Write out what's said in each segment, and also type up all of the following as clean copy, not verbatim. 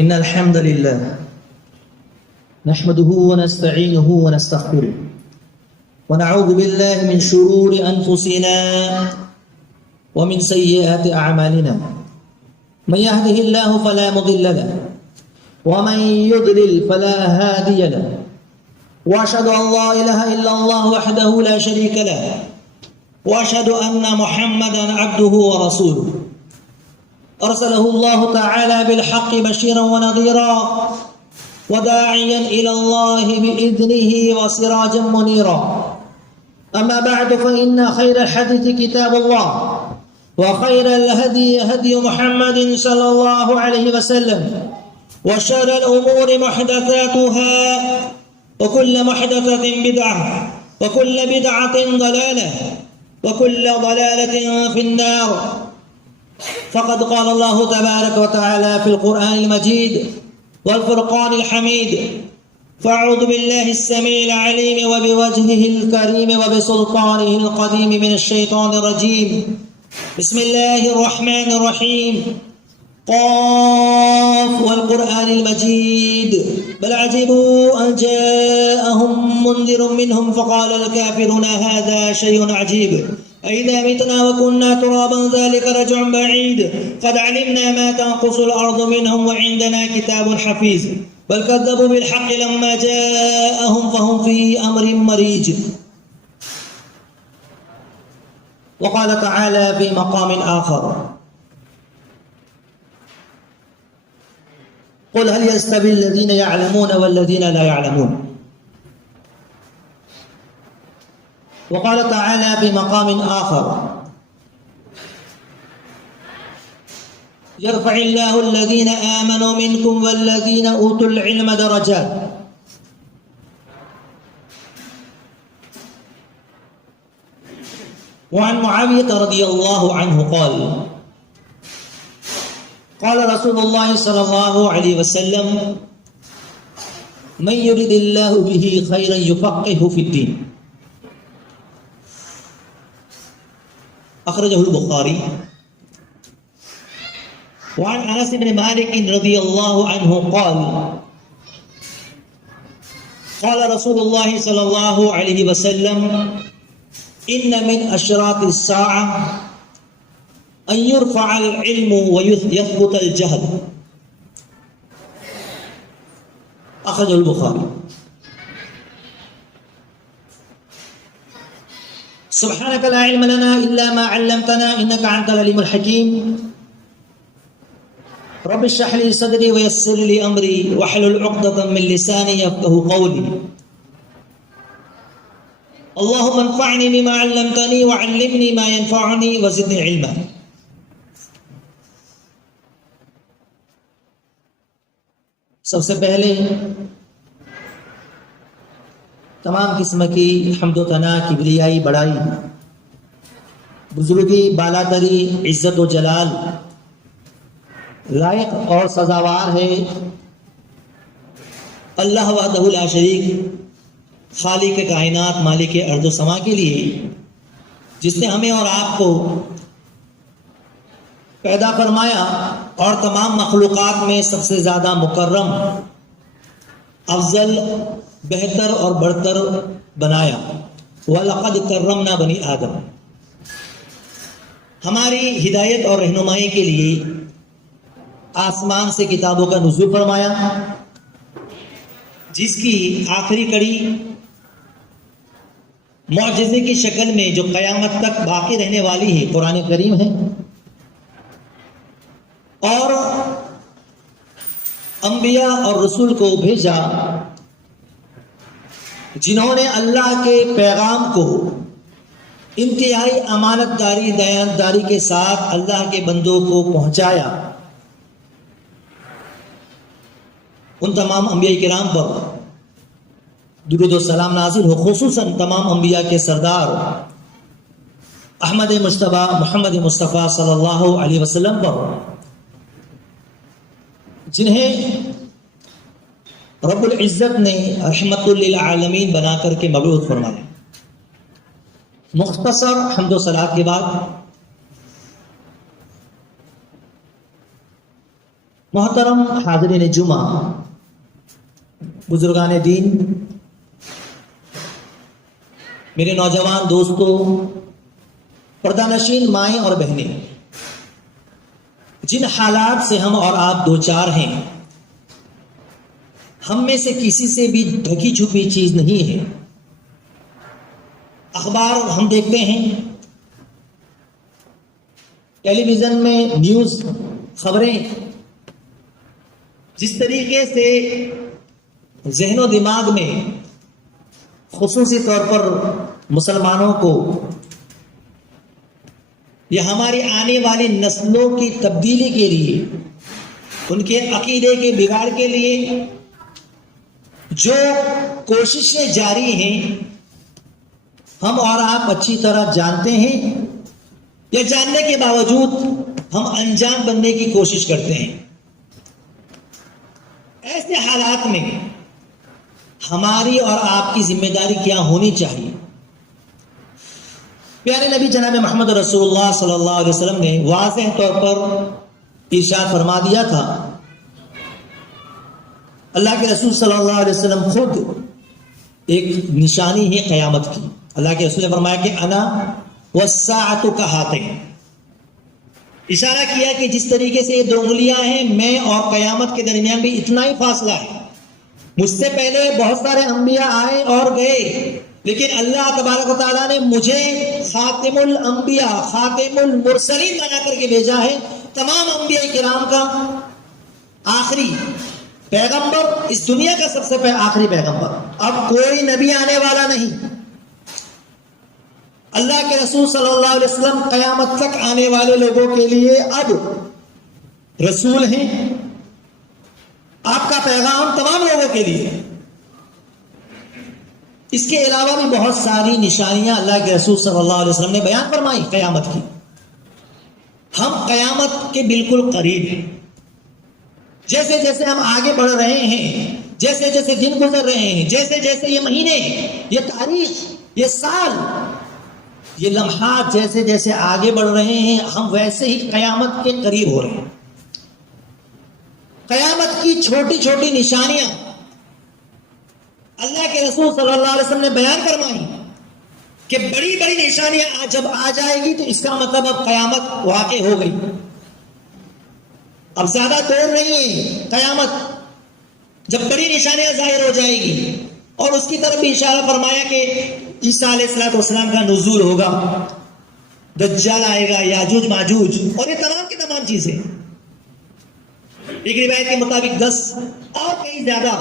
إن الحمد لله نحمده ونستعينه ونستغفره ونعوذ بالله من شرور أنفسنا ومن سيئات أعمالنا من يهده الله فلا مضل له ومن يضلل فلا هادي له وأشهد أن لا إله إلا الله وحده لا شريك له وأشهد أن محمدا عبده ورسوله أرسله الله تعالى بالحق بشيرا ونذيرا وداعيا إلى الله بإذنه وسراجا منيرا. أما بعد فإن خير الحديث كتاب الله وخير الهدي هدي محمد صلى الله عليه وسلم وشر الأمور محدثاتها وكل محدثة بدعة وكل بدعة ضلالة وكل ضلالة في النار. فقد قال الله تبارك وتعالى في القرآن المجيد والفرقان الحميد: فأعوذ بالله السميع العليم وبوجهه الكريم وبسلطانه القديم من الشيطان الرجيم. بسم الله الرحمن الرحيم. قاف والقرآن المجيد بل عجبوا أن جاءهم منذر منهم فقال الكافرون هذا شيء عجيب أئذا متنا وكنا ترابا ذلك رجع بعيد قد علمنا ما تنقص الأرض منهم وعندنا كتاب حفيظ بل كذبوا بالحق لما جاءهم فهم في أمر مريج. وقال تعالى في مقام آخر: قل هل يستوي الذين يعلمون والذين لا يعلمون. وقال تعالى في مقام آخر: يرفع الله الذين آمنوا منكم والذين أوتوا العلم درجات. وعن معاوية رضي الله عنه قال: قال رسول الله صلى الله عليه وسلم: من يرد الله به خيرا يفقهه في الدين. أخرجه البخاري. وعن أنس بن مالك رضي الله عنه قال: قال رسول الله صلى الله عليه وسلم: إن من أشراط الساعة أن يرفع العلم ويثبت الجهل. أخرجه البخاري. سبحانك لا علم لنا إلا ما علمتنا إنك أنت العليم الحكيم. رب اشرح لي صدري ويسر لي أمري واحلل عقدة من لساني يفقهوا قولي. اللهم انفعني بما علمتني وعلمني ما ينفعني وزدني علما. سب سے پہلے تمام قسم کی حمد و ثنا، کبریائی، بڑائی، بزرگی، بالاتری، عزت و جلال لائق اور سزاوار ہے اللہ وحدہ لا شریک، خالق کائنات، مالک ارض و سما کے لیے، جس نے ہمیں اور آپ کو پیدا فرمایا اور تمام مخلوقات میں سب سے زیادہ مکرم، افضل، بہتر اور برتر بنایا. وَلَقَدْ كَرَّمْنَا بَنِي آدم. ہماری ہدایت اور رہنمائی کے لیے آسمان سے کتابوں کا نزول فرمایا، جس کی آخری کڑی معجزے کی شکل میں جو قیامت تک باقی رہنے والی ہے قرآن کریم ہے. اور انبیاء اور رسول کو بھیجا جنہوں نے اللہ کے پیغام کو انتہائی امانت داری، دیانتداری کے ساتھ اللہ کے بندوں کو پہنچایا. ان تمام انبیاء کرام پر درود و سلام نازل ہو، خصوصاً تمام انبیاء کے سردار احمد مجتبیٰ محمد مصطفیٰ صلی اللہ علیہ وسلم پر، جنہیں رب العزت نے رحمت للعالمین بنا کر کے مبعوث فرمایا. مختصر حمد و ثنا کے بعد محترم حاضرین جمعہ، بزرگان دین، میرے نوجوان دوستوں، پردہ نشین مائیں اور بہنیں، جن حالات سے ہم اور آپ دوچار ہیں، ہم میں سے کسی سے بھی ڈھکی چھپی چیز نہیں ہے۔ اخبار ہم دیکھتے ہیں، ٹیلی ویژن میں نیوز، خبریں جس طریقے سے ذہن و دماغ میں خصوصی طور پر مسلمانوں کو یا ہماری آنے والی نسلوں کی تبدیلی کے لیے، ان کے عقیدے کے بگاڑ کے لیے جو کوششیں جاری ہیں، ہم اور آپ اچھی طرح جانتے ہیں، یا جاننے کے باوجود ہم انجان بننے کی کوشش کرتے ہیں۔ ایسے حالات میں ہماری اور آپ کی ذمہ داری کیا ہونی چاہیے؟ پیارے نبی جناب محمد رسول اللہ صلی اللہ علیہ وسلم نے واضح طور پر ارشاد فرما دیا تھا۔ اللہ کے رسول صلی اللہ علیہ وسلم خود ایک نشانی ہے قیامت کی۔ اللہ کے رسول نے فرمایا کہ انا والساعۃ کہاتین، اشارہ کیا کہ جس طریقے سے یہ دو انگلیاں ہیں، میں اور قیامت کے درمیان بھی اتنا ہی فاصلہ ہے۔ مجھ سے پہلے بہت سارے انبیاء آئے اور گئے، لیکن اللہ تبارک و تعالیٰ نے مجھے خاتم الانبیاء، خاتم المرسلین بنا کر کے بھیجا ہے، تمام انبیاء کرام کا آخری پیغمبر، اس دنیا کا سب سے آخری پیغمبر۔ اب کوئی نبی آنے والا نہیں۔ اللہ کے رسول صلی اللہ علیہ وسلم قیامت تک آنے والے لوگوں کے لیے اب رسول ہیں۔ آپ کا پیغام تمام لوگوں کے لیے۔ اس کے علاوہ بھی بہت ساری نشانیاں اللہ کے رسول صلی اللہ علیہ وسلم نے بیان فرمائی قیامت کی۔ ہم قیامت کے بالکل قریب ہیں۔ جیسے جیسے ہم آگے بڑھ رہے ہیں، جیسے جیسے دن گزر رہے ہیں، جیسے جیسے یہ مہینے، یہ تاریخ، یہ سال، یہ لمحات جیسے جیسے آگے بڑھ رہے ہیں، ہم ویسے ہی قیامت کے قریب ہو رہے ہیں۔ قیامت کی چھوٹی چھوٹی نشانیاں اللہ کے رسول صلی اللہ علیہ وسلم نے بیان فرمائی کہ بڑی بڑی نشانیاں جب آ جائے گی تو اس کا مطلب اب قیامت واقع ہو گئی، اب زیادہ دور نہیں ہے قیامت، جب بڑی نشانیاں ظاہر ہو جائے گی۔ اور اس کی طرف بھی اشارہ فرمایا کہ عیسیٰ علیہ السلام کا نزول ہوگا، دجال آئے گا، یاجوج ماجوج، اور یہ تمام کی تمام چیزیں۔ ایک روایت کے مطابق 10 اور کئی زیادہ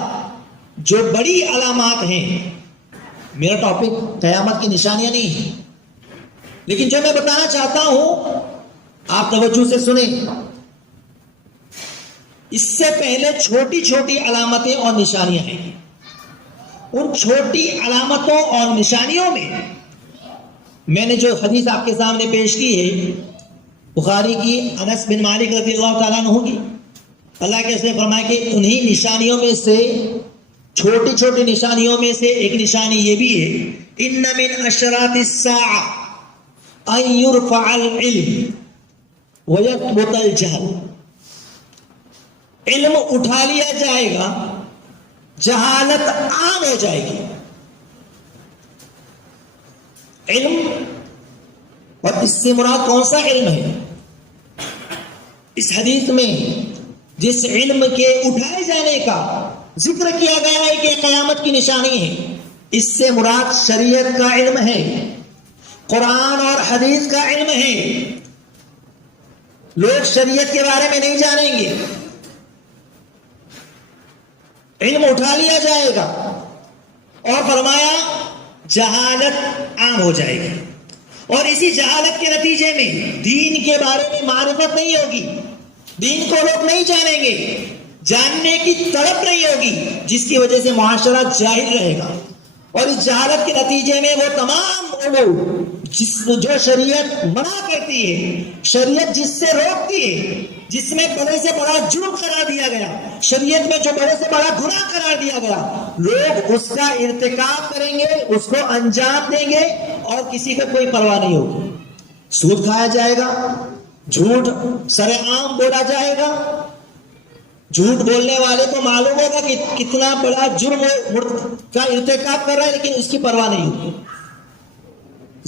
جو بڑی علامات ہیں۔ میرا ٹاپک قیامت کی نشانیاں نہیں ہے، لیکن جو میں بتانا چاہتا ہوں آپ توجہ سے سنیں۔ اس سے پہلے چھوٹی چھوٹی علامتیں اور نشانیاں ہیں۔ ان چھوٹی علامتوں اور نشانیوں میں نے جو حدیث آپ کے سامنے پیش کی ہے بخاری کی، انس بن مالک رضی اللہ تعالیٰ عنہ کی، اللہ کے رسول نے فرمایا کہ انہی نشانیوں میں سے، چھوٹی چھوٹی نشانیوں میں سے ایک نشانی یہ بھی ہے، ان من اشراط الساعة ان يرفع العلم ويثبت الجهل، علم اٹھا لیا جائے گا، جہالت عام ہو جائے گی۔ علم، اور اس سے مراد کون سا علم ہے؟ اس حدیث میں جس علم کے اٹھائے جانے کا ذکر کیا گیا ہے کہ قیامت کی نشانی ہے، اس سے مراد شریعت کا علم ہے، قرآن اور حدیث کا علم ہے۔ لوگ شریعت کے بارے میں نہیں جانیں گے، علم اٹھا لیا جائے گا، اور فرمایا جہالت عام ہو جائے گی، اور اسی جہالت کے نتیجے میں دین کے بارے میں معرفت نہیں ہوگی، دین کو لوگ نہیں جانیں گے، جاننے کی طلب نہیں ہوگی، جس کی وجہ سے معاشرہ جاہل رہے گا۔ اور اس جہالت کے نتیجے میں وہ تمام امور جو شریعت منع کرتی ہے، شریعت جس سے روکتی ہے، جس میں بڑے سے بڑا جرم قرار دیا گیا، شریعت میں جو بڑے سے بڑا گناہ قرار دیا گیا، لوگ اس کا ارتکاب کریں گے، اس کو انجام دیں گے، اور کسی کو کوئی پرواہ نہیں ہوگی۔ سود کھایا جائے گا، جھوٹ سر عام بولا جائے گا، جھوٹ بولنے والے کو معلوم ہوگا کہ کتنا بڑا جرم کا ارتکاب کر رہا ہے، لیکن اس کی پرواہ نہیں ہوتی،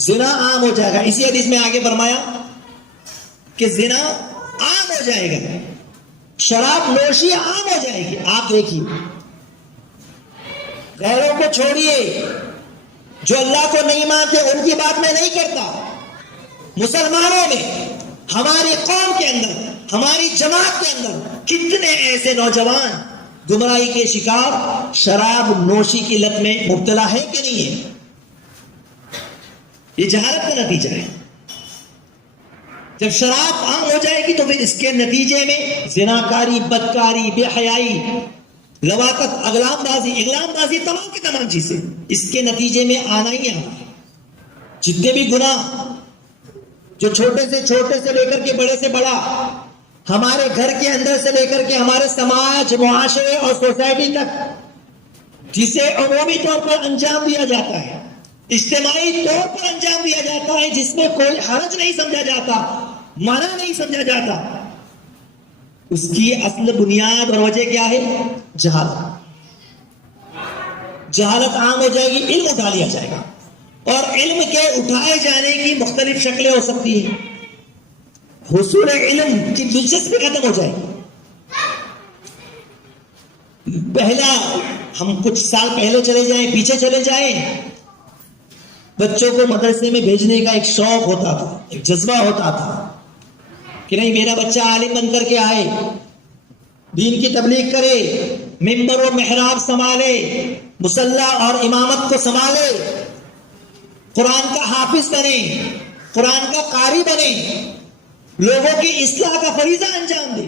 زنا عام ہو جائے گا. اسی حدیث میں آگے فرمایا کہ زنا عام ہو جائے گا، شراب نوشی عام ہو جائے گی. آپ دیکھیے، غیروں کو چھوڑیے، جو اللہ کو نہیں مانتے ان کی بات میں نہیں کرتا، مسلمانوں میں، ہماری قوم کے اندر، ہماری جماعت کے اندر کتنے ایسے نوجوان گمراہی کے شکار شراب نوشی کی لت میں مبتلا ہے کہ نہیں ہے؟ یہ جہالت کا نتیجہ ہے. جب شراب عام ہو جائے گی تو پھر اس کے نتیجے میں زناکاری، بدکاری، بے حیائی، لواطت، اغلام بازی، تمام کی تمام چیزیں اس کے نتیجے میں آنا ہی آنا ہے. جتنے بھی گناہ، جو چھوٹے سے لے کر کے بڑے سے بڑا، ہمارے گھر کے اندر سے لے کر کے ہمارے سماج، معاشرے اور سوسائٹی تک، جسے عمومی طور پر انجام دیا جاتا ہے، اجتماعی طور پر انجام دیا جاتا ہے، جس میں کوئی حرج نہیں سمجھا جاتا، منع نہیں سمجھا جاتا، اس کی اصل بنیاد اور وجہ کیا ہے؟ جہالت عام ہو جائے گی، علم اٹھا لیا جائے گا، اور علم کے اٹھائے جانے کی مختلف شکلیں ہو سکتی ہیں. حصول علم کی دلچسپی ختم ہو جائے گی. پہلا، ہم کچھ سال پہلے پیچھے چلے جائیں، بچوں کو مدرسے میں بھیجنے کا ایک شوق ہوتا تھا، ایک جذبہ ہوتا تھا کہ نہیں، میرا بچہ عالم بن کر کے آئے، دین کی تبلیغ کرے، ممبر و محراب سنبھالے، مصلی اور امامت کو سنبھالے، قرآن کا حافظ بنے، قرآن کا قاری بنے، لوگوں کی اصلاح کا فریضہ انجام دے.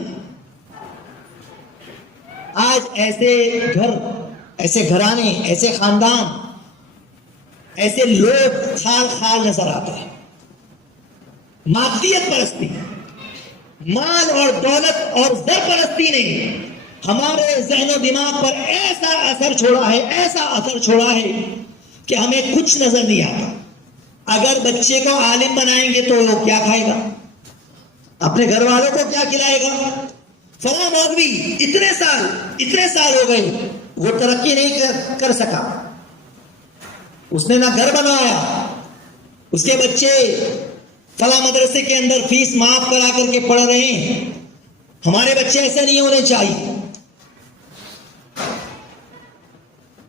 آج ایسے گھر، ایسے گھرانے، ایسے خاندان، ایسے لوگ خال نظر آتے ہیں. مادیت پرستی، مال اور دولت اور زر پرستی نے ہمارے ذہن و دماغ پر ایسا اثر چھوڑا ہے کہ ہمیں کچھ نظر نہیں آتا. اگر بچے کو عالم بنائیں گے تو وہ کیا کھائے گا، اپنے گھر والوں کو کیا کھلائے گا؟ فلاں مولوی اتنے سال ہو گئے، وہ ترقی نہیں کر سکا، اس نے نہ گھر بنوایا، اس کے بچے فلاں مدرسے کے اندر فیس معاف کرا کر کے پڑھ رہے ہیں. ہمارے بچے ایسے نہیں ہونے چاہیے.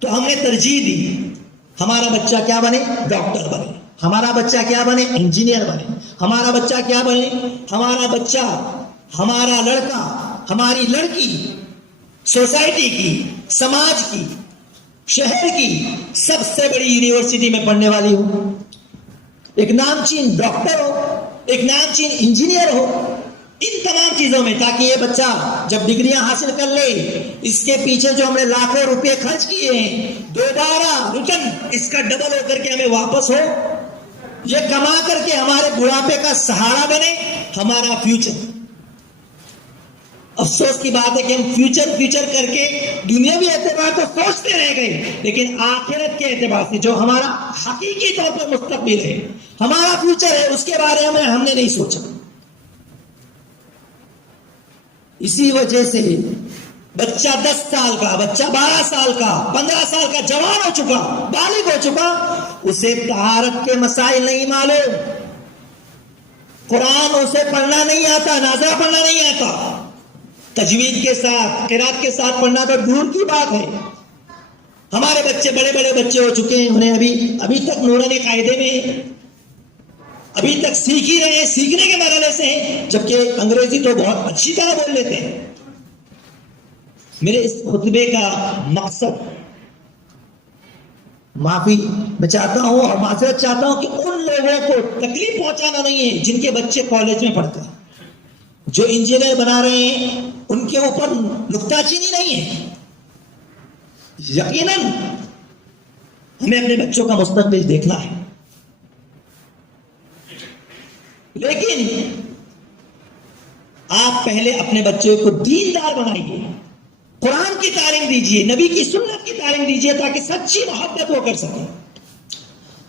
تو ہم نے ترجیح دی، ہمارا بچہ کیا بنے؟ ڈاکٹر بنے. ہمارا بچہ کیا بنے؟ انجینئر بنے. ہمارا بچہ کیا بنے؟ ہمارا بچہ، ہمارا لڑکا، ہماری لڑکی سوسائٹی کی، سماج کی، شہر کی سب سے بڑی یونیورسٹی میں پڑھنے والی ہو، ایک نامچین ڈاکٹر ہو، ایک نامچین انجینئر ہو. ان تمام چیزوں میں، تاکہ یہ بچہ جب ڈگریاں حاصل کر لے، اس کے پیچھے جو ہم نے لاکھوں روپے خرچ کیے ہیں، دوبارہ ریٹرن اس کا ڈبل ہو کر کے ہمیں واپس ہو، یہ کما کر کے ہمارے بڑھاپے کا سہارا بنے، ہمارا فیوچر. افسوس کی بات ہے کہ ہم فیوچر کر کے دنیاوی اعتبار تو سوچتے رہ گئے، لیکن آخرت کے اعتبار سے جو ہمارا حقیقی طور پر مستقبل ہے، ہمارا فیوچر ہے، اس کے بارے میں ہم نے نہیں سوچا. اسی وجہ سے بچہ 10 سال کا، بچہ 12 سال کا، 15 سال کا جوان ہو چکا، بالغ ہو چکا، اسے طہارت کے مسائل نہیں معلوم، قرآن اسے پڑھنا نہیں آتا، نازلہ پڑھنا نہیں آتا، تجوید کے ساتھ، قرات کے ساتھ پڑھنا تو دور کی بات ہے. ہمارے بچے بڑے بچے ہو چکے ہیں، انہیں ابھی تک نورانی قاعدے میں، ابھی تک سیکھ ہی رہے ہیں، سیکھنے کے مرحلے سے ہیں، جبکہ انگریزی تو بہت اچھی طرح بول لیتے ہیں. میرے اس خطبے کا مقصد، معافی میں چاہتا ہوں اور معذرت چاہتا ہوں کہ ان لوگوں کو تکلیف پہنچانا نہیں ہے جن کے بچے کالج میں پڑھتے ہیں، جو انجینئر بنا رہے ہیں، ان کے اوپر نکتہ چینی نہیں ہے. یقیناً ہمیں اپنے بچوں کا مستقبل دیکھنا ہے، لیکن آپ پہلے اپنے بچے کو دیندار بنائیے، قرآن کی تعلیم دیجیے، نبی کی سنت کی تعلیم دیجیے، تاکہ سچی محبت وہ کر سکیں.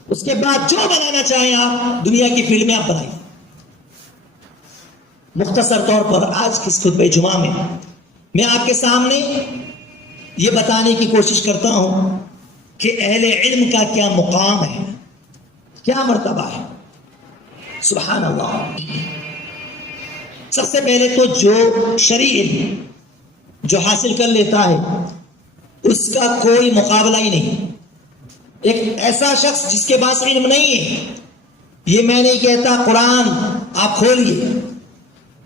اس کے بعد جو بنانا چاہیں آپ، دنیا کی فیلڈ میں آپ بنائیے. مختصر طور پر آج کے خطبہ جمعہ میں میں آپ کے سامنے یہ بتانے کی کوشش کرتا ہوں کہ اہل علم کا کیا مقام ہے، کیا مرتبہ ہے. سبحان اللہ. سب سے پہلے تو جو شرعی علم جو حاصل کر لیتا ہے اس کا کوئی مقابلہ ہی نہیں. ایک ایسا شخص جس کے پاس علم نہیں ہے، یہ میں نہیں کہتا، قرآن آپ کھولیے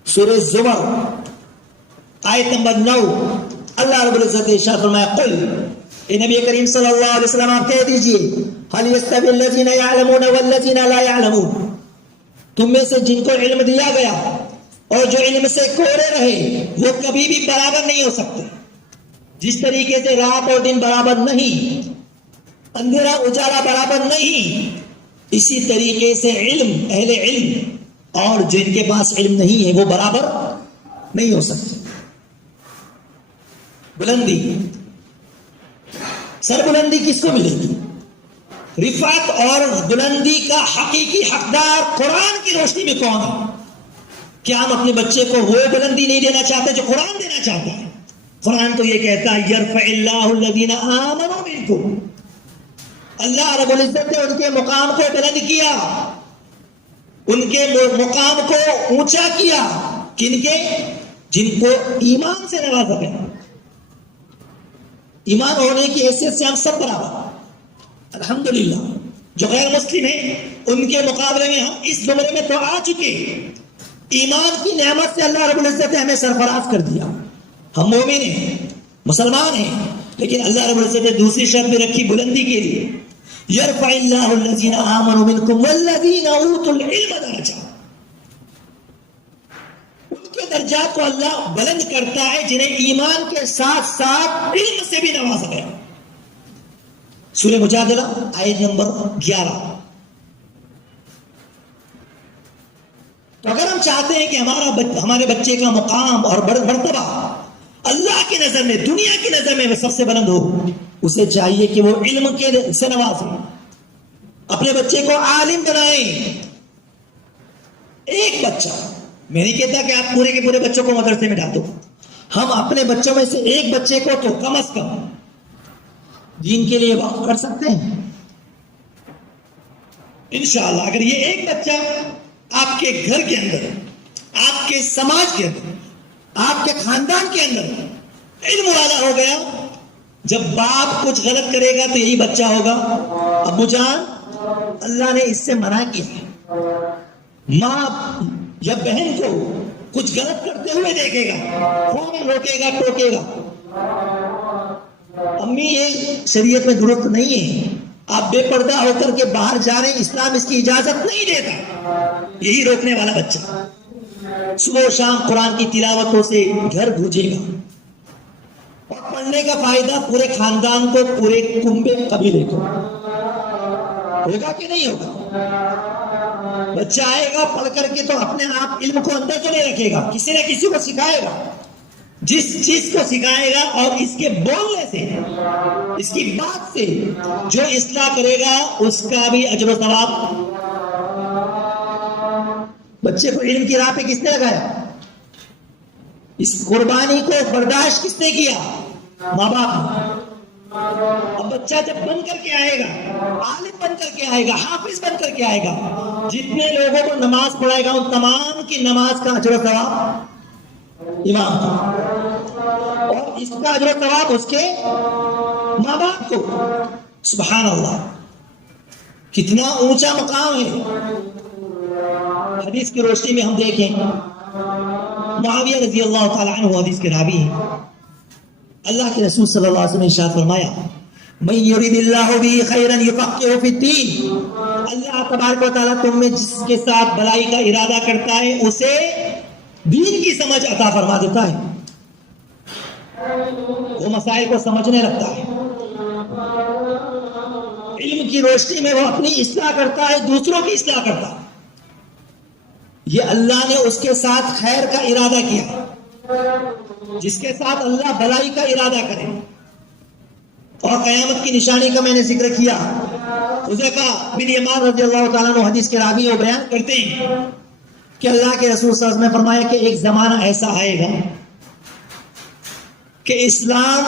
سورہ زمر آیت نمبر 9، اللہ رب العزت نے ارشاد فرمایا قل، اے نبی کریم صلی اللہ علیہ وسلم آپ کہہ دیجئے هل يستوي الذين يعلمون والذين لا يعلمون، تم میں سے جن کو علم دیا گیا اور جو علم سے کورے رہے وہ کبھی بھی برابر نہیں ہو سکتے. جس طریقے سے رات اور دن برابر نہیں، اندھیرا اجالا برابر نہیں، اسی طریقے سے علم، اہل علم اور جن کے پاس علم نہیں ہے وہ برابر نہیں ہو سکتے. بلندی، سر بلندی کس کو ملے گی؟ رفعت اور بلندی کا حقیقی حقدار قرآن کی روشنی میں کون ہے؟ کیا ہم اپنے بچے کو وہ بلندی نہیں دینا چاہتے جو قرآن دینا چاہتا ہے؟ قرآن تو یہ کہتا ہے یرفع اللہ الذین آمنوا منکم، اللہ رب العزت نے ان کے مقام کو بلند کیا، ان کے مقام کو اونچا کیا. کن کے؟ جن کو ایمان سے نوازا گیا. ایمان ہونے کی حیثیت سے ہم سب برابر الحمدللہ. جو غیر مسلم ہیں ان کے مقابلے میں ہم اس زمرے میں تو آ چکے. ایمان کی نعمت سے اللہ رب العزت نے ہمیں سرفراز کر دیا. ہم مومن ہیں، مسلمان ہیں، لیکن اللہ رب العزت نے دوسری شرط بھی رکھی بلندی کے لیے، یرفع اللہ الذین آمنوا منکم والذین اوتوا العلم درجات. ان کے درجات کو اللہ بلند کرتا ہے جنہیں ایمان کے ساتھ ساتھ علم سے بھی نوازا گیا. سورہ مجادلہ آیت نمبر 11. تو اگر ہم چاہتے ہیں کہ ہمارے بچے کا مقام اور مرتبہ اللہ کی نظر میں، دنیا کی نظر میں سب سے بلند ہو، اسے چاہیے کہ وہ علم کے سے نوازے، اپنے بچے کو عالم بنائیں. ایک بچہ، میں نہیں کہتا کہ آپ پورے کے پورے بچوں کو مدرسے میں ڈالو، ہم اپنے بچوں میں سے ایک بچے کو تو کم از کم دین کے لیے وقف کر سکتے ہیں انشاءاللہ. اگر یہ ایک بچہ آپ کے گھر کے اندر، آپ کے سماج کے اندر، آپ کے خاندان کے اندر علم والا ہو گیا، جب باپ کچھ غلط کرے گا تو یہی بچہ ہوگا، ابو جان اللہ نے اس سے منع کیا. ماں یا بہن کو کچھ غلط کرتے ہوئے دیکھے گا، فوراً روکے گا، ٹوکے گا. امی یہ شریعت میں درست نہیں ہے، آپ بے پردہ ہو کر کے باہر جا رہے ہیں، اسلام اس کی اجازت نہیں دیتا. یہی روکنے والا بچہ صبح و شام قرآن کی تلاوتوں سے گھر گونجے گا، اور پڑھنے کا فائدہ پورے خاندان کو، پورے کنبے قبیلے کو ہوگا کہ نہیں ہوگا؟ بچہ آئے گا پڑھ کر کے تو اپنے آپ علم کو اندر تو نہیں رکھے گا، کسی نہ کسی کو سکھائے گا. جس چیز کو سکھائے گا اور اس کے بولنے سے، اس کی بات سے جو اصلاح کرے گا اس کا بھی اجر و ثواب. بچے کو علم کی راہ پہ کس نے لگایا؟ اس قربانی کو برداشت کس نے کیا؟ ماں باپ نے. اب بچہ جب بن کر کے آئے گا، عالم بن کر کے آئے گا، حافظ بن کر کے آئے گا، جتنے لوگوں کو نماز پڑھائے گا ان تمام کی نماز کا اجر و ثواب امام کو، اور اس کا اجر و ثواب اس کے ماں باپ کو. سبحان اللہ، کتنا اونچا مقام ہے. حدیث کی روشنی میں ہم دیکھیں، معاویہ رضی اللہ تعالی عنہ حدیث کے راوی ہیں. اللہ کے رسول صلی اللہ علیہ وسلم نے ارشاد فرمایا من یرید اللہ بہ خیرا یفقہہ فی الدین، اللہ تبارک و تعالیٰ تم میں جس کے ساتھ بھلائی کا ارادہ کرتا ہے اسے دین کی سمجھ عطا فرما دیتا ہے، وہ مسائل کو سمجھنے لگتا ہے، علم کی روشنی میں وہ اپنی اصلاح کرتا ہے، دوسروں کی اصلاح کرتا ہے. یہ اللہ نے اس کے ساتھ خیر کا ارادہ کیا. جس کے ساتھ اللہ بھلائی کا ارادہ کرے. اور قیامت کی نشانی کا میں نے ذکر کیا، حذیفہ بن یمان رضی اللہ تعالیٰ عنہ حدیث کے راوی وہ بیان کرتے ہیں کہ اللہ کے رسول صلی اللہ علیہ وسلم نے فرمایا کہ ایک زمانہ ایسا آئے گا کہ اسلام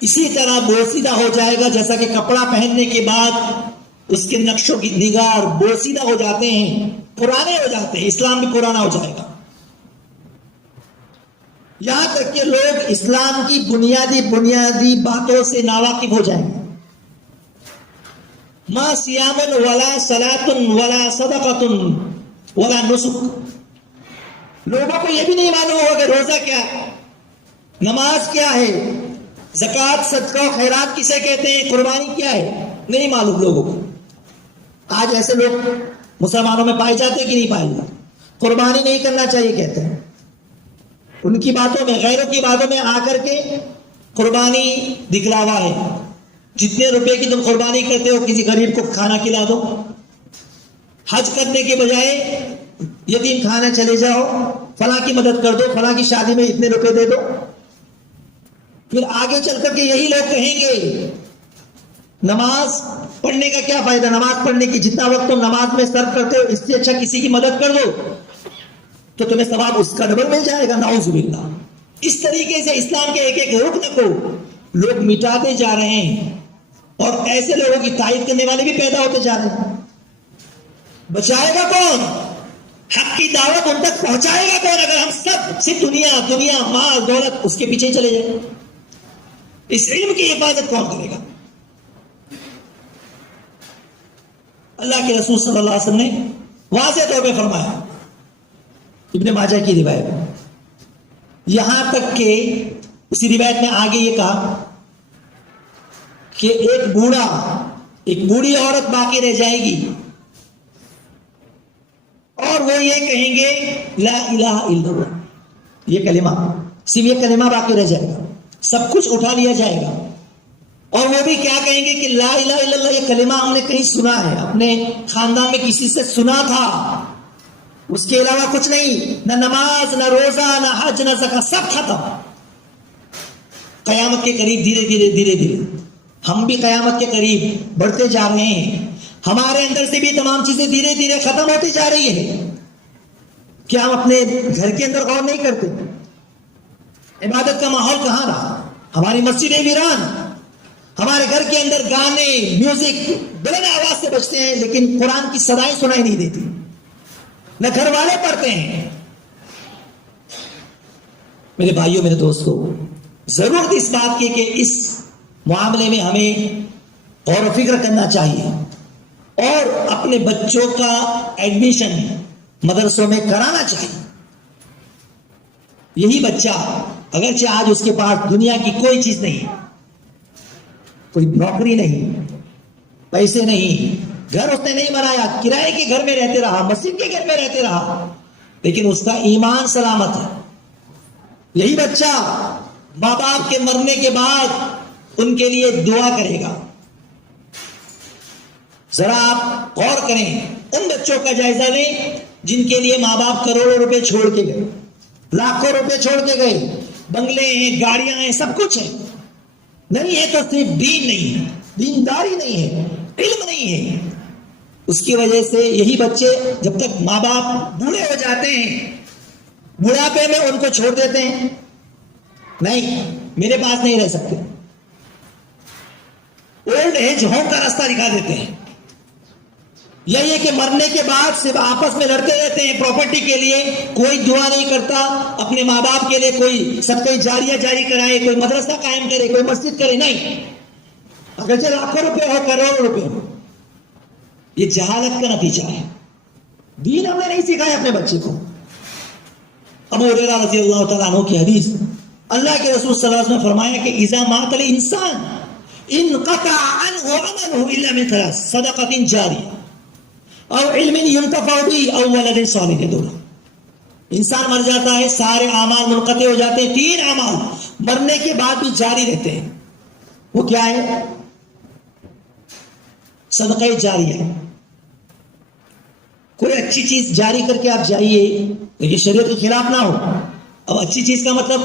اسی طرح بوسیدہ ہو جائے گا جیسا کہ کپڑا پہننے کے بعد اس کے نقشوں کی نگار بوسیدہ ہو جاتے ہیں، پرانے ہو جاتے ہیں، اسلام بھی پرانا ہو جائے گا. یہاں تک کہ لوگ اسلام کی بنیادی باتوں سے ناواقف ہو جائیں گے. ما صیام ولا صلاۃ ولا صدقۃ ولا نسک. لوگوں کو یہ بھی نہیں معلوم ہوگا کہ روزہ کیا ہے، نماز کیا ہے، زکوٰۃ صدقہ و خیرات کسے کہتے ہیں، قربانی کیا ہے، نہیں معلوم لوگوں کو. آج ایسے لوگ مسلمانوں میں پائے جاتے کہ نہیں پائے جاتے. قربانی نہیں کرنا چاہیے کہتے ہیں، ان کی باتوں میں، غیروں کی باتوں میں آ کر کے قربانی دکھلاوا ہے. جتنے روپے کی تم قربانی کرتے ہو کسی غریب کو کھانا کھلا دو. حج کرنے کے بجائے یتیم کھانے چلے جاؤ، فلاں کی مدد کر دو، فلاں کی شادی میں اتنے روپے دے دو. پھر آگے چل کر کے یہی لوگ کہیں گے نماز پڑھنے کا کیا فائدہ، نماز پڑھنے کی جتنا وقت تم نماز میں صرف کرتے ہو اس سے اچھا کسی کی مدد کر دو تو تمہیں ثواب اس کا ڈبل مل جائے گا. نعوذ باللہ. اس طریقے سے اسلام کے ایک ایک رکن کو لوگ مٹاتے جا رہے ہیں اور ایسے لوگوں کی تائید کرنے والے بھی پیدا ہوتے جا رہے ہیں. بچائے گا کون؟ حق کی دعوت ان تک پہنچائے گا کون اگر ہم سب صرف دنیا مال دولت اس کے پیچھے چلے جائیں؟ اس علم کی حفاظت کون کرے گا؟ اللہ کے رسول صلی اللہ علیہ وسلم نے واضح طور پہ فرمایا، ابن ماجہ کی روایت، یہاں تک کہ اسی روایت میں آگے یہ کہا کہ ایک بوڑھی عورت باقی رہ جائے گی اور وہ یہ کہیں گے لا الہ الا اللہ، یہ کلمہ، صرف یہ کلمہ باقی رہ جائے گا، سب کچھ اٹھا لیا جائے گا. اور وہ بھی کیا کہیں گے کہ لا الہ الا اللہ یہ کلمہ ہم نے کہیں سنا ہے، اپنے خاندان میں کسی سے سنا تھا، اس کے علاوہ کچھ نہیں، نہ نماز، نہ روزہ، نہ حج، نہ زکوٰۃ، سب ختم. قیامت کے قریب دھیرے دھیرے ہم بھی قیامت کے قریب بڑھتے جا رہے ہیں. ہمارے اندر سے بھی تمام چیزیں دھیرے دھیرے ختم ہوتی جا رہی ہیں. کیا ہم اپنے گھر کے اندر غور نہیں کرتے؟ عبادت کا ماحول کہاں رہا؟ ہماری مسجدیں ویران، ہمارے گھر کے اندر گانے، میوزک بلند آواز سے بجتے ہیں لیکن قرآن کی صدائیں سنائی نہیں دیتی، نہ گھر والے پڑھتے ہیں. میرے بھائیوں، میرے دوستوں، ضرورت اس بات کی کہ اس معاملے میں ہمیں غور و فکر کرنا چاہیے اور اپنے بچوں کا ایڈمیشن مدرسوں میں کرانا چاہیے. یہی بچہ اگرچہ آج اس کے پاس دنیا کی کوئی چیز نہیں، کوئی نوکری نہیں، پیسے نہیں، گھر اس نے نہیں بنایا، کرائے کے گھر میں رہتے رہا، مسجد کے گھر میں رہتے رہا، لیکن اس کا ایمان سلامت ہے. یہی بچہ ماں باپ کے مرنے کے بعد ان کے لیے دعا کرے گا. ذرا آپ غور کریں، ان بچوں کا جائزہ لیں جن کے لیے ماں باپ کروڑوں روپے چھوڑ کے گئے، لاکھوں روپے چھوڑ کے گئے، بنگلے ہیں، گاڑیاں ہیں، سب کچھ ہے. نہیں ہے تو صرف دین نہیں ہے، دینداری نہیں ہے، علم نہیں ہے. اس کی وجہ سے یہی بچے جب تک ماں باپ بوڑھے ہو جاتے ہیں، بڑھاپے میں ان کو چھوڑ دیتے ہیں، نہیں میرے پاس نہیں رہ سکتے، اولڈ ایج ہوم کا راستہ دکھا دیتے ہیں. یہی ہے کہ مرنے کے بعد صرف آپس میں لڑتے رہتے ہیں پراپرٹی کے لیے، کوئی دعا نہیں کرتا اپنے ماں باپ کے لیے، کوئی صدقہ جاریہ جاری کرائے، کوئی مدرسہ قائم کرے، کوئی مسجد کرے، نہیں. اگرچہ لاکھوں روپے ہو، کروڑوں روپے ہو، یہ جہالت کا نتیجہ ہے. دین ہم نے نہیں سکھایا اپنے بچے کو. ابو ہریرہ رضی اللہ تعالیٰ عنہ کی حدیث، اللہ کے رسول صلی اللہ علیہ وسلم نے فرمایا کہ اذا مات الانسان انقطع عنه عمله الا من ثلاث صدقۃ جاریہ او علم ينتفع به او ولد صالح يدعو. انسان مر جاتا ہے، سارے اعمال منقطع ہو جاتے ہیں، 3 اعمال مرنے کے بعد بھی جاری رہتے ہیں. وہ کیا ہے؟ صدقہ جاریہ. کوئی اچھی چیز جاری کر کے آپ جائیے لیکن شریعت کے خلاف نہ ہو. اب اچھی چیز کا مطلب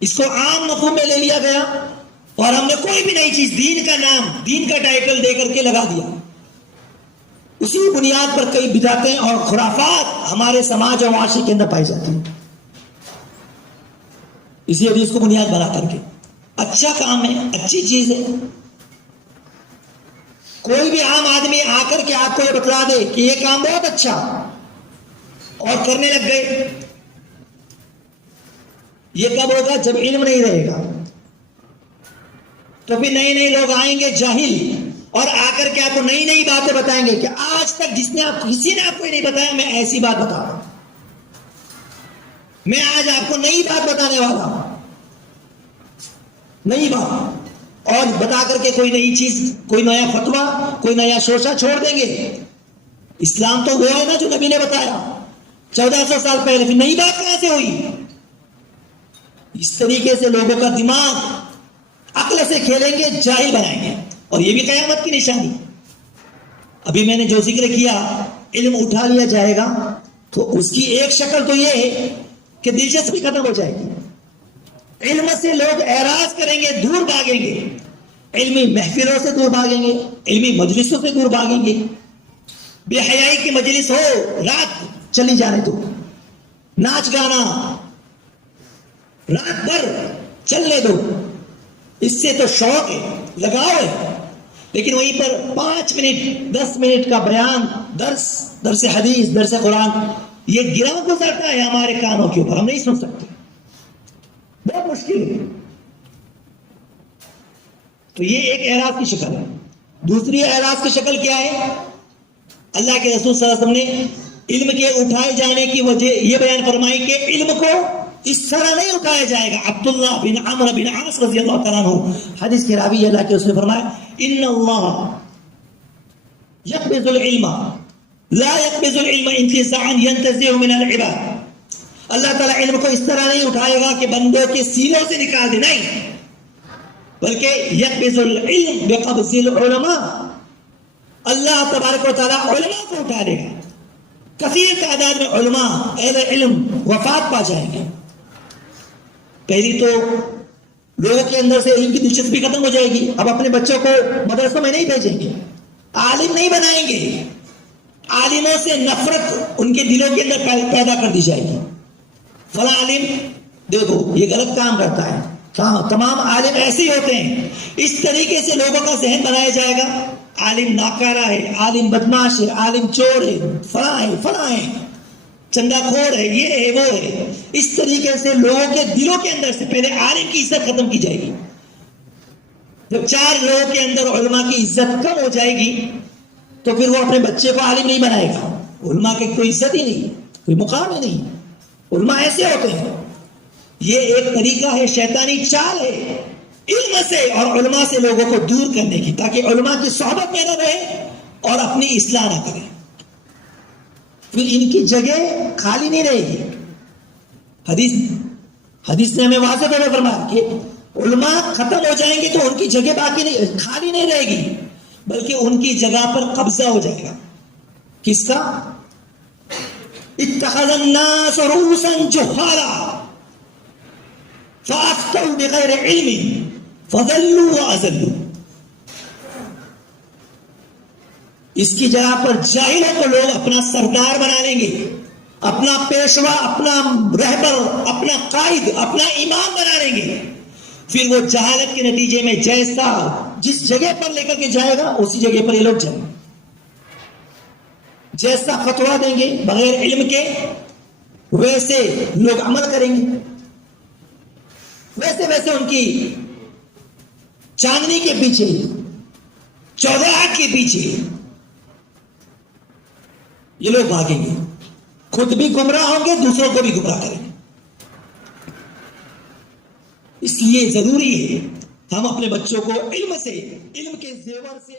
اس کو عام مفہوم میں لے لیا گیا اور ہم نے کوئی بھی نئی چیز دین کا نام، دین کا ٹائٹل دے کر کے لگا دیا. اسی بنیاد پر کئی بدعتیں اور خرافات ہمارے سماج اور معاشرے کے اندر پائی جاتی ہیں. اسی حدیث کو بنیاد بنا کر کے اچھا کام ہے، اچھی چیز ہے. کوئی بھی عام آدمی آ کر کے آپ کو یہ بتلا دے کہ یہ کام بہت اچھا اور کرنے لگ گئے، یہ کب ہوگا؟ جب علم نہیں رہے گا. تو پھر نئے لوگ آئیں گے جاہل اور آ کر کے آپ کو نئی نئی باتیں بتائیں گے کہ آج تک کسی نے آپ کو نہیں بتایا، میں ایسی بات بتا رہا ہوں. میں آج آپ کو نئی بات بتانے والا ہوں، نئی بات، اور بتا کر کے کوئی نئی چیز، کوئی نیا فتویٰ، کوئی نیا شوشہ چھوڑ دیں گے. اسلام تو وہ ہے نا جو نبی نے بتایا 1400 سال پہلے، پھر نئی بات کہاں سے ہوئی؟ اس طریقے سے لوگوں کا دماغ عقل سے کھیلیں گے، جاہل بنائیں گے، اور یہ بھی قیامت کی نشانی. ابھی میں نے جو ذکر کیا، علم اٹھا لیا جائے گا تو اس کی ایک شکل تو یہ ہے کہ دلچسپی ختم ہو جائے گی. علم سے لوگ اعراض کریں گے، دور بھاگیں گے، علمی محفلوں سے دور بھاگیں گے، علمی مجلسوں سے دور بھاگیں گے. بے حیائی کی مجلس ہو، رات چلی جانے دو، ناچ گانا رات بھر چلنے دو، اس سے تو شوق ہے، لگاؤ ہے. لیکن وہیں پر 5 منٹ 10 منٹ کا بیان، درس حدیث، درس قرآن، یہ گرا گزرتا ہے ہمارے کانوں کے اوپر، ہم نہیں سن سکتے، بہت مشکل ہے. تو یہ ایک اعراض کی شکل ہے. دوسری اعراض کی شکل کیا ہے؟ اللہ کے رسول صلی اللہ علیہ وسلم نے علم کے اٹھائے جانے کی وجہ یہ بیان فرمائی کہ علم کو اس طرح نہیں اٹھایا جائے گا. عبداللہ بن عمرو بن عاص رضی اللہ تعالیٰ عنہ، حدیث کے راوی اللہ کے، اس نے فرمایا ان اللہ یقبض العلم لا یقبض العلم انتزاعا ينتزعه من العباد. اللہ تعالیٰ علم کو اس طرح نہیں اٹھائے گا کہ بندوں کے سینوں سے نکال دے، نہیں، بلکہ یقبض العلم بقبض العلماء. اللہ تبارک و تعالیٰ علماء کو اٹھا لے گا، کثیر تعداد میں علماء اہل علم وفات پا جائیں گے. پہلی تو لوگوں کے اندر سے علم کی دلچسپی ختم ہو جائے گی. اب اپنے بچوں کو مدرسوں میں نہیں بھیجیں گے، عالم نہیں بنائیں گے، عالموں سے نفرت ان کے دلوں کے اندر پیدا کر دی جائے گی. فلاں عالم دیکھو یہ غلط کام کرتا ہے، تمام عالم ایسے ہی ہوتے ہیں. اس طریقے سے لوگوں کا ذہن بنایا جائے گا، عالم ناکارہ ہے، عالم بدماش ہے، عالم چور ہے، فلاں ہے، چندہ خور ہے، یہ ہے وہ ہے. اس طریقے سے لوگوں کے دلوں کے اندر سے پہلے عالم کی عزت ختم کی جائے گی. جب 4 لوگوں کے اندر علماء کی عزت کم ہو جائے گی تو پھر وہ اپنے بچے کو عالم نہیں بنائے گا. علماء کی کوئی عزت ہی نہیں، کوئی مقام ہی نہیں. علماء ایسے ہوتے ہیں. یہ ایک طریقہ ہے، شیطانی چال ہے، علم سے اور علماء سے لوگوں کو دور کرنے کی، تاکہ علماء کی صحبت میں نہ رہے اور اپنی اصلاح نہ کرے. پھر ان کی جگہ خالی نہیں رہے گی. حدیث نے ہمیں واضح طور پر فرمایا کہ علماء ختم ہو جائیں گے تو ان کی جگہ باقی نہیں، خالی نہیں رہے گی، بلکہ ان کی جگہ پر قبضہ ہو جائے گا. کس کا؟ اتخذ الناس رؤوسا جہالا فافتوا بغیر علم فضلوا واضلوا. اس کی جگہ پر جاہلوں کو لوگ اپنا سردار بنا لیں گے، اپنا پیشوا، اپنا رہبر، اپنا قائد، اپنا امام بنا لیں گے. پھر وہ جہالت کے نتیجے میں جیسا جس جگہ پر لے کر کے جائے گا اسی جگہ پر یہ لوگ جائیں گے. جیسا فتویٰ دیں گے بغیر علم کے ویسے لوگ عمل کریں گے، ویسے ان کی چاندنی کے پیچھے، چودراہٹ کے پیچھے یہ لوگ بھاگیں گے، خود بھی گمراہ ہوں گے، دوسروں کو بھی گمراہ کریں گے. اس لیے ضروری ہے ہم اپنے بچوں کو علم کے زیور سے